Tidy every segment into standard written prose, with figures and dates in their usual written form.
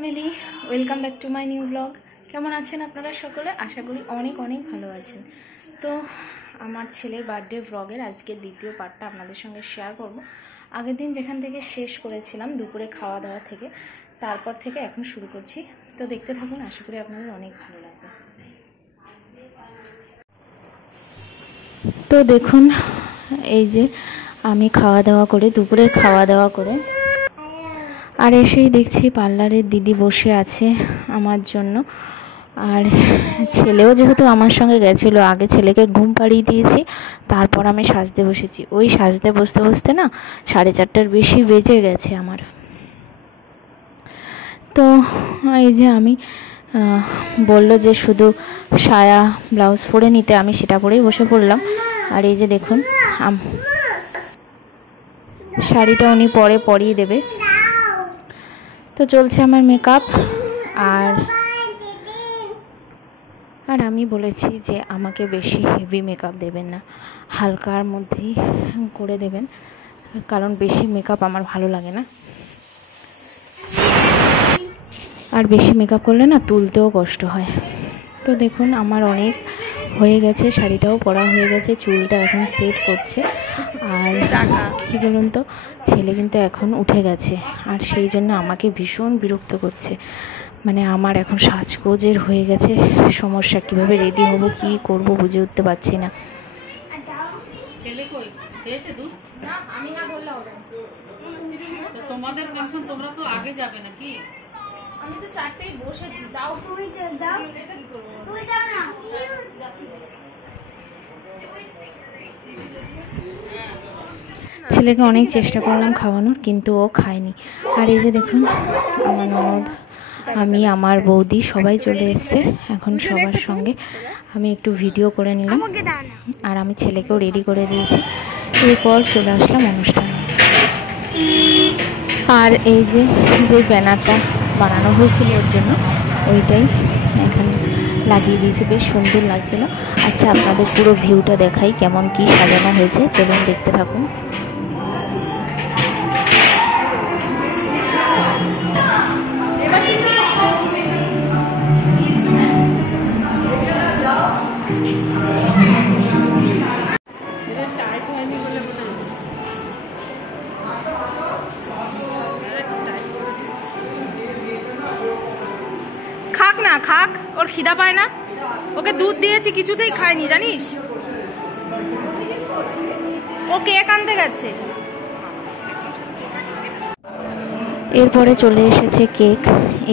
Family, welcome back to my new blog. কেমন আছেন আপনারা সকলে? আশা করি অনেক অনেক ভালো আছেন। তো আমার ছেলের বার্থডে ব্লগের আজকের দ্বিতীয় পার্টটা আপনাদের সঙ্গে শেয়ার করব। আগের দিন যেখান থেকে শেষ করেছিলাম দুপুরে খাওয়া দাওয়া থেকে, তারপর থেকে এখন শুরু করছি। তো দেখতে থাকুন, আশা করি আপনাদের অনেক ভালো লাগবে। তো দেখুন, এই যে আমি খাওয়া দাওয়া করে দুপুরের খাওয়া দাওয়া করে আর এসেই দেখছি পার্লারের দিদি বসে আছে আমার জন্য। আর ছেলেও যেহেতু আমার সঙ্গে গেছিলো, আগে ছেলেকে ঘুম পাড়িয়ে দিয়েছি, তারপর আমি সাজতে বসেছি। ওই সাজতে বসতে বসতে না 4:30টার বেশি বেজে গেছে আমার। তো এই যে আমি বললো যে শুধু সায়া ব্লাউজ পরে নিতে, আমি সেটা পরেই বসে পড়লাম। আর এই যে দেখুন, শাড়িটা উনি পরে পরিয়ে দেবে। তো চলছে আমার মেকআপ। আর আমি বলেছি যে আমাকে বেশি হেভি মেকআপ দেবেন না, হালকার মধ্যেই করে দেবেন, কারণ বেশি মেকআপ আমার ভালো লাগে না। আর বেশি মেকআপ করলে না তুলতেও কষ্ট হয়। তো দেখুন আমার অনেক হয়ে গেছে, শাড়িটাও পরা হয়ে গেছে, চুলটা এখন সেট করছে। আর কি বলুন তো, ছেলে কিন্তু এখন উঠে গেছে, আর সেই জন্য আমাকে ভীষণ বিরক্ত করছে। মানে আমার এখন সাজগোজের হয়ে গেছে সমস্যা, কিভাবে রেডি হব কি করব বুঝে উঠতে পারছি না। ছেলে কই খেয়েছে দুধ? না, আমি না বললে হবে। তো তোমাদের ফাংশন তোমরা তো আগে যাবে নাকি? আমি তো 4টেই বসেছি, দাও তুমি দাও, কি করব? তুই দাও না। ছেলেকে অনেক চেষ্টা করলাম খাওয়ানোর, কিন্তু ও খায়নি। আর এই যে দেখুন আমার ননদ, আমি, আমার বৌদি সবাই চলে এসছে। এখন সবার সঙ্গে আমি একটু ভিডিও করে নিলাম, আর আমি ছেলেকেও রেডি করে দিয়েছি। এরপর চলে আসলাম অনুষ্ঠানে। আর এই যে ব্যানারটা বানানো হয়েছিল ওর জন্য, ওইটাই এখানে লাগিয়ে দিয়েছি, বেশ সুন্দর লাগছিল। আচ্ছা, আপনাদের পুরো ভিউটা দেখাই কেমন কি সাজানো হয়েছে, চলুন দেখতে থাকুন। খাক না খাক, ওর খিদা পায় না, ওকে দুধ দিয়েছি কিছুতেই খায়নি জানিস। ও কেক আনতে গেছে। এরপরে চলে এসেছে কেক।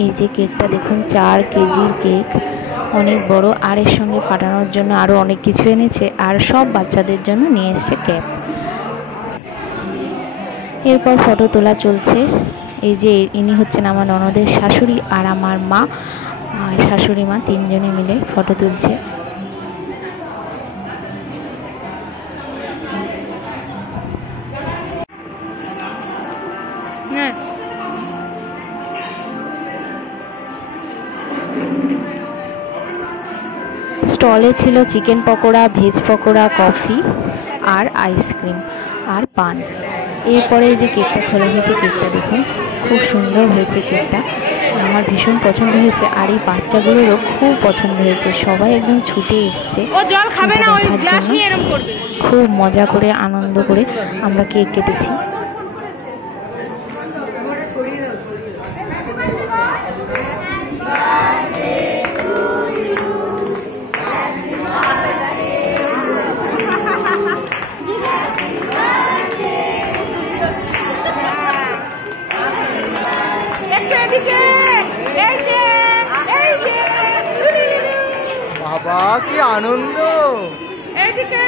এই যে কেকটা দেখুন, 4 কেজির কেক, অনেক বড়। আর এর সঙ্গে ফাটানোর জন্য আরও অনেক কিছু এনেছে, আর সব বাচ্চাদের জন্য নিয়ে এসছে ক্যাপ। এরপর ফটো তোলা চলছে। এই যে ইনি হচ্ছেন আমার ননদের শাশুড়ি, আর আমার মা আর শাশুড়ি মা, 3 জনে মিলে ফটো তুলছে। স্টলে ছিল chicken pakora, veg pakora, coffee আর আইসক্রিম আর পান। এরপরে এই যে কেকটা খোলা হয়েছে, কেকটা দেখুন খুব সুন্দর হয়েছে কেকটা, আমার ভীষণ পছন্দ হয়েছে। আর এই বাচ্চাগুলোরও খুব পছন্দ হয়েছে, সবাই একদম ছুটে এসছে। খুব মজা করে আনন্দ করে আমরা কেক কেটেছি। বাবা কি আনন্দ! এইদিকে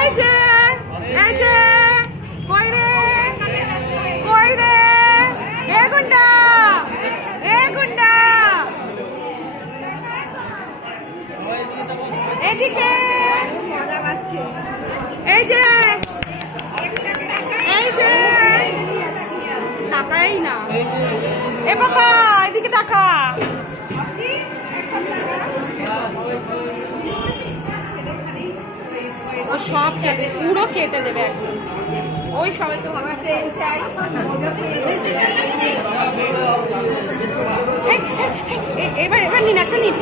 এই যে কই রে কই রে, এ গুন্ডা এদিকে, এই যে তাকাই না। এ বাবা এদিকে তাকা। ও সব কেটে পুরো কেটে দেবে একদম। ওই সবাই তো আমার চাই এবার এবার নিন, একটা নিন।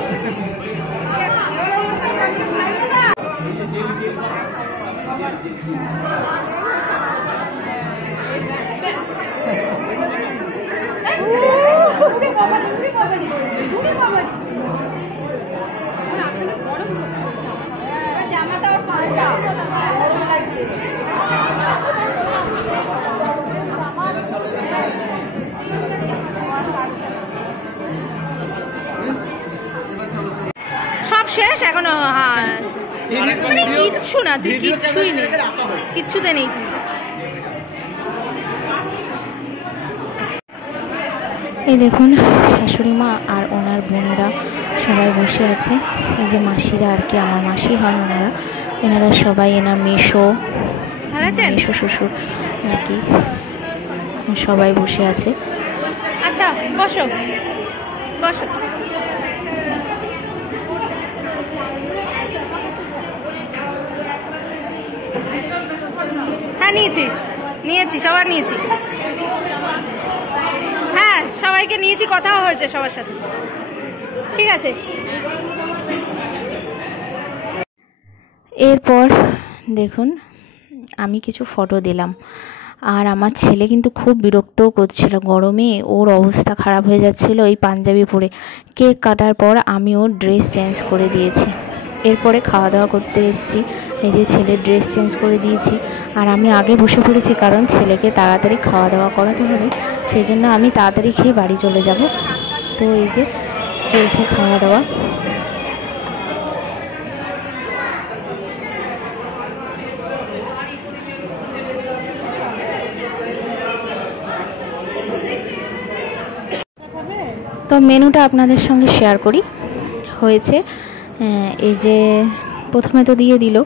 সব শেষ এখনো? কিচ্ছু না, তুই কিচ্ছুই নেই, কিচ্ছুতে নেই তুই। এই দেখুন শাশুড়ি মা আর ওনার বোনেরা সবাই বসে আছে। এই যে মাসিরা আর কি, আমার মাসি হন ওনারা, এনারা সবাই, এনার মেশো শ্বশুর আর কি, সবাই বসে আছে। আচ্ছা বসো বসো। হ্যাঁ নিয়েছি সবার নিয়েছি, হ্যাঁ সবাইকে নিয়েছি, কথাও হয়েছে সবার সাথে, ঠিক আছে। এরপর দেখুন আমি কিছু ফটো দিলাম, আর আমার ছেলে কিন্তু খুব বিরক্তও করছিল, গরমে ওর অবস্থা খারাপ হয়ে যাচ্ছিল এই পাঞ্জাবি পরে। কেক কাটার পর আমি ওর ড্রেস চেঞ্জ করে দিয়েছি। এরপরে খাওয়া দাওয়া করতে এসেছি, এই যে ছেলের ড্রেস চেঞ্জ করে দিয়েছি, আর আমি আগে বসে পড়েছি কারণ ছেলেকে তাড়াতাড়ি খাওয়া দাওয়া করাতে হবে, সেই জন্য আমি তাড়াতাড়ি খেয়ে বাড়ি চলে যাব। তো এই যে চলছে খাওয়া দাওয়া। তো মেনুটা আপনাদের সঙ্গে শেয়ার করি। হয়েছে এই যে প্রথমে তো দিয়ে দিল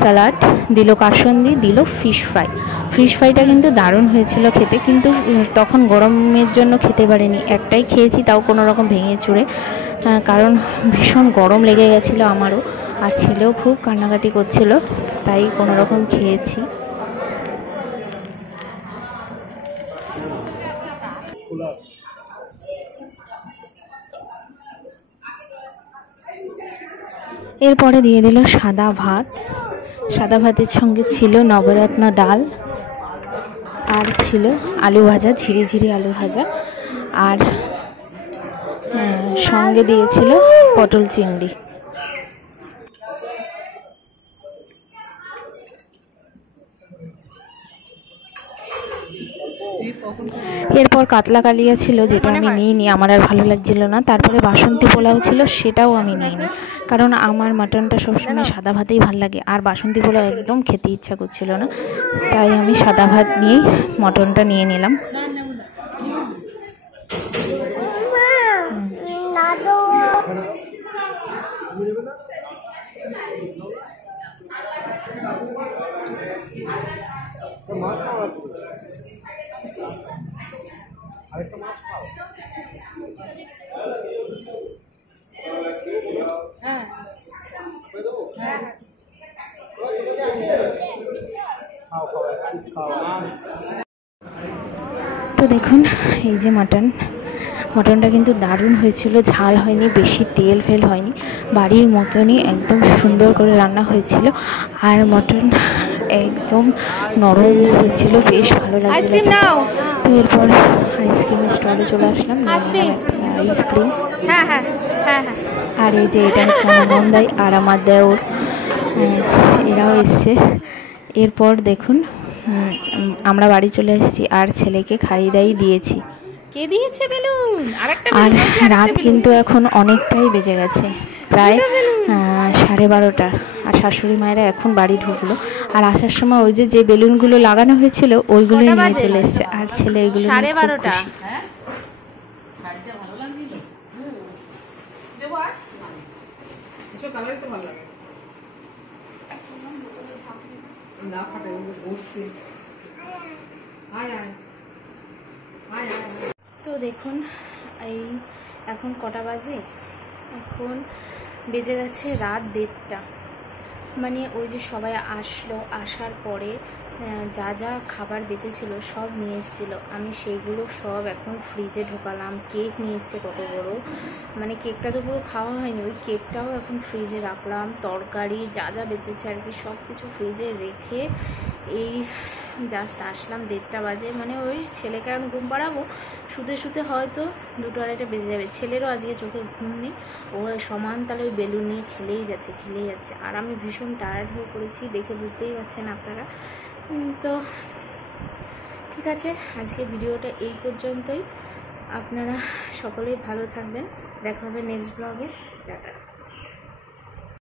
স্যালাড, দিল কাসন্দি, দিল ফিশ ফ্রাই। ফিশ ফ্রাইটা কিন্তু দারুণ হয়েছিল খেতে, কিন্তু তখন গরমের জন্য খেতে পারিনি, একটাই খেয়েছি, তাও কোনো রকম ভেঙে চুরে, কারণ ভীষণ গরম লেগে গেছিলো আমারও, আর ছেলেও খুব কান্নাকাটি করছিল, তাই কোনো রকম খেয়েছি। এরপরে দিয়ে দিল সাদা ভাত, সাদা ভাতের সঙ্গে ছিল নবরত্ন ডাল, আর ছিল আলু ভাজা, ঝিরিঝিরি আলু ভাজা, আর সঙ্গে দিয়েছিল পটল চিংড়ি। এরপর কাতলা কালিয়া ছিল, যেটা আমি নিইনি, আমার আর ভালো লাগছিল না। তারপরে বাসন্তী পোলাও ছিল, সেটাও আমি নিইনি, কারণ আমার মাটনটা সবসময় সাদা ভাতেই ভালো লাগে, আর বাসন্তী পোলাও একদম খেতে ইচ্ছা করছিল না, তাই আমি সাদা ভাত নিয়েই মটনটা নিয়ে নিলাম। তো দেখুন এই যে মটনটা কিন্তু দারুণ হয়েছিল, ঝাল হয়নি, বেশি তেল ফেল হয়নি, বাড়ির মতনই একদম সুন্দর করে রান্না হয়েছিল, আর মটন একদম নরম হয়েছিল, বেশ ভালো লাগছিল। তো এরপর আইসক্রিমের স্টলে চলে আসলাম, আইসক্রিম। হ্যাঁ হ্যাঁ হ্যাঁ হ্যাঁ। আর এই যে এটা হচ্ছে আমার নন্দাই আর আমার দেওর, এরাও এসছে। এরপর দেখুন আমরা বাড়ি চলে এসেছি, আর ছেলেকে খাইয়ে দাইয়ে দিয়েছি। কে দিয়েছে বেলুন? আর রাত কিন্তু এখন অনেকটাই বেজে গেছে, প্রায় 12:30, আর শাশুড়ি মায়েরা এখন বাড়ি ঢুকলো, আর আসার সময় ওই যে বেলুনগুলো লাগানো হয়েছিল ওইগুলোই নিয়ে চলে এসছে, আর ছেলে ওইগুলো 12:30। তো দেখুন এই এখন কটা বাজে, এখন বেজে গেছে রাত 1:30, মানে ওই যে সবাই আসলো, আসার পরে যা যা খাবার বেঁচেছিল সব নিয়ে এসেছিলো, আমি সেইগুলো সব এখন ফ্রিজে ঢোকালাম। কেক নিয়ে এসছে কত বড়, মানে কেকটা তো পুরো খাওয়া হয়নি, ওই কেকটাও এখন ফ্রিজে রাখলাম। তরকারি যা যা বেঁচেছে আর কি সব কিছু ফ্রিজে রেখে এই জাস্ট আসলাম 1:30 বাজে। মানে ওই ছেলেকে এখন ঘুম পাড়াবো, শুতে শুতে হয়তো 2-2:30 বেজে যাবে। ছেলেরও আজকে চোখে ঘুম নেই, ও সমান তাহলে ওই বেলুন নিয়ে খেলেই যাচ্ছে। আর আমি ভীষণ টায়ার্ড হয়ে পড়েছি, দেখে বুঝতেই পারছেন আপনারা। তো ঠিক আছে, আজকে ভিডিওটা এই পর্যন্তই। আপনারা সকলেই ভালো থাকবেন, দেখা হবে নেক্সট ব্লগে। টাটা।